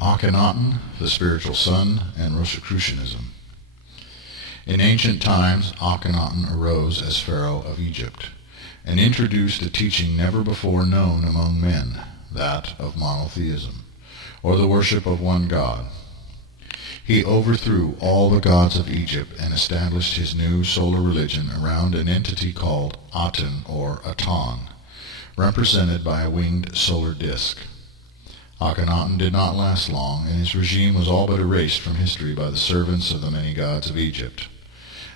Akhenaton, the spiritual sun, and Rosicrucianism. In ancient times, Akhenaton arose as Pharaoh of Egypt, and introduced a teaching never before known among men, that of monotheism, or the worship of one God. He overthrew all the gods of Egypt and established his new solar religion around an entity called Aten or Aton, represented by a winged solar disk. Akhenaton did not last long, and his regime was all but erased from history by the servants of the many gods of Egypt.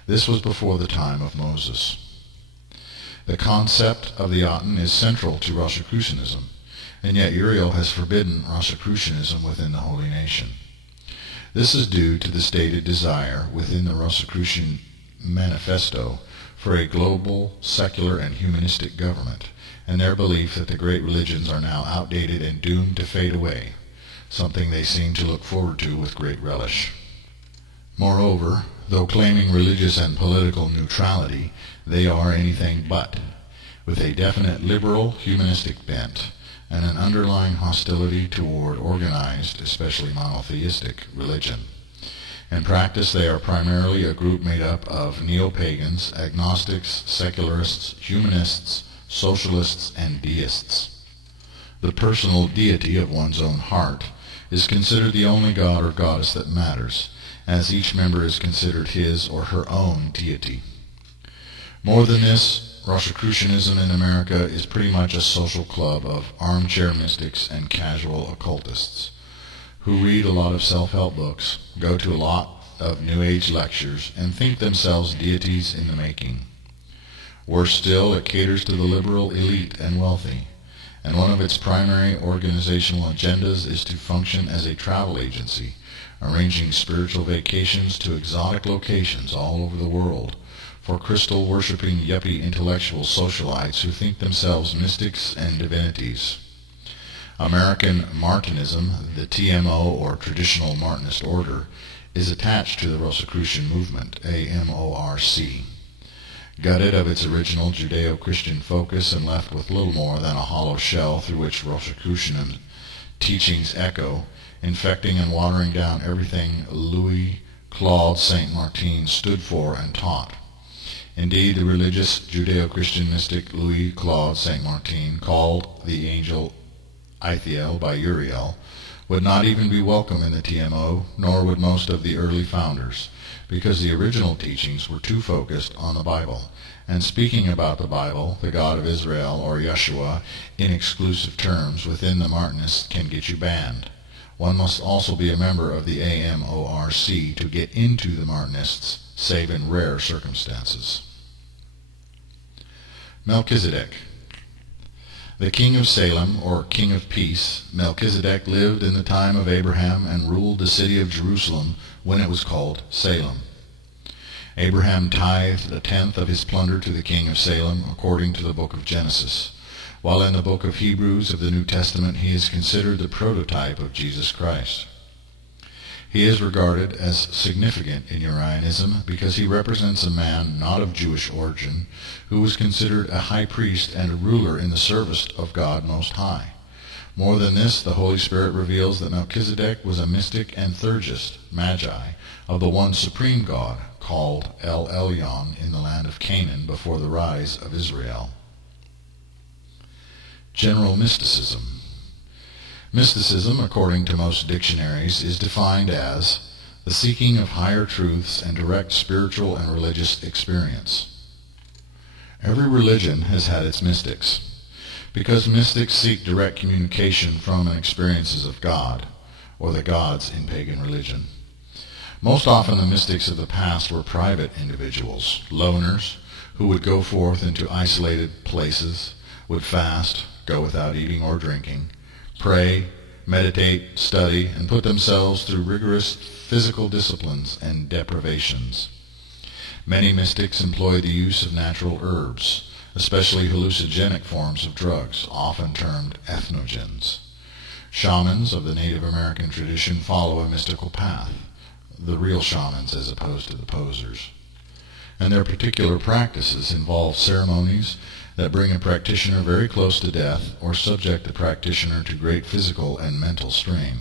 This was before the time of Moses. The concept of the Aten is central to Rosicrucianism, and yet Uriel has forbidden Rosicrucianism within the holy nation. This is due to the stated desire within the Rosicrucian manifesto for a global, secular, and humanistic government, and their belief that the great religions are now outdated and doomed to fade away, something they seem to look forward to with great relish. Moreover, though claiming religious and political neutrality, they are anything but, with a definite liberal, humanistic bent, and an underlying hostility toward organized, especially monotheistic, religion. In practice, they are primarily a group made up of neo-pagans, agnostics, secularists, humanists, socialists, and deists. The personal deity of one's own heart is considered the only god or goddess that matters, as each member is considered his or her own deity. More than this, Rosicrucianism in America is pretty much a social club of armchair mystics and casual occultists who read a lot of self-help books, go to a lot of New Age lectures, and think themselves deities in the making. Worse still, it caters to the liberal elite and wealthy, and one of its primary organizational agendas is to function as a travel agency, arranging spiritual vacations to exotic locations all over the world for crystal-worshipping yuppie intellectual socialites who think themselves mystics and divinities. American Martinism, the TMO or Traditional Martinist Order, is attached to the Rosicrucian movement, AMORC. Gutted of its original Judeo-Christian focus and left with little more than a hollow shell through which Rosicrucian teachings echo, infecting and watering down everything Louis Claude Saint Martin stood for and taught. Indeed, the religious Judeo-Christian mystic Louis Claude Saint Martin, called the angel Uriel by Uriel, would not even be welcome in the TMO, nor would most of the early founders, because the original teachings were too focused on the Bible, and speaking about the Bible, the God of Israel, or Yeshua, in exclusive terms within the Martinists can get you banned. One must also be a member of the AMORC to get into the Martinists, save in rare circumstances. Melchizedek. The king of Salem, or king of peace, Melchizedek lived in the time of Abraham and ruled the city of Jerusalem when it was called Salem. Abraham tithed a tenth of his plunder to the king of Salem, according to the book of Genesis, while in the book of Hebrews of the New Testament he is considered the prototype of Jesus Christ. He is regarded as significant in Urianism because he represents a man not of Jewish origin who was considered a high priest and a ruler in the service of God Most High. More than this, the Holy Spirit reveals that Melchizedek was a mystic and theurgist, magi, of the one supreme God, called Elyon in the land of Canaan before the rise of Israel. General Mysticism. Mysticism, according to most dictionaries, is defined as the seeking of higher truths and direct spiritual and religious experience. Every religion has had its mystics, because mystics seek direct communication from and experiences of God, or the gods in pagan religion. Most often the mystics of the past were private individuals, loners, who would go forth into isolated places, would fast, go without eating or drinking, pray, meditate, study, and put themselves through rigorous physical disciplines and deprivations. Many mystics employ the use of natural herbs, especially hallucinogenic forms of drugs, often termed ethnogens. Shamans of the Native American tradition follow a mystical path, the real shamans as opposed to the posers. And their particular practices involve ceremonies that bring a practitioner very close to death or subject the practitioner to great physical and mental strain.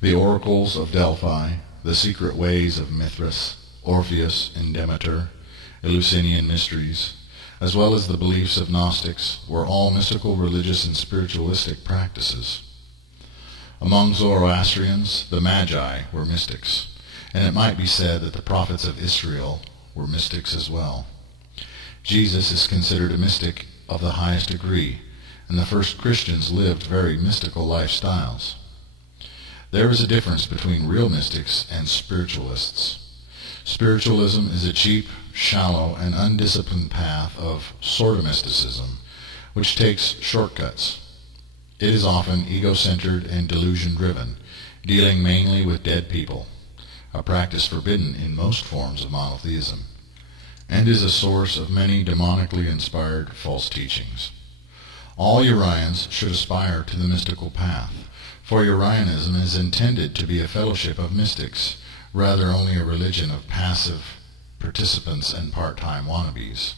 The oracles of Delphi, the secret ways of Mithras, Orpheus and Demeter, Eleusinian mysteries, as well as the beliefs of Gnostics, were all mystical, religious, and spiritualistic practices. Among Zoroastrians, the Magi were mystics, and it might be said that the prophets of Israel were mystics as well. Jesus is considered a mystic of the highest degree, and the first Christians lived very mystical lifestyles. There is a difference between real mystics and spiritualists. Spiritualism is a cheap, shallow, and undisciplined path of sort-of-mysticism, which takes shortcuts. It is often ego-centered and delusion-driven, dealing mainly with dead people, a practice forbidden in most forms of monotheism, and is a source of many demonically inspired false teachings. All Urians should aspire to the mystical path, for Urianism is intended to be a fellowship of mystics, rather only a religion of passive participants and part-time wannabes.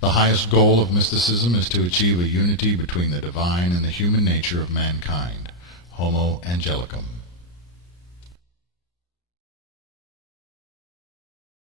The highest goal of mysticism is to achieve a unity between the divine and the human nature of mankind, Homo Angelicum.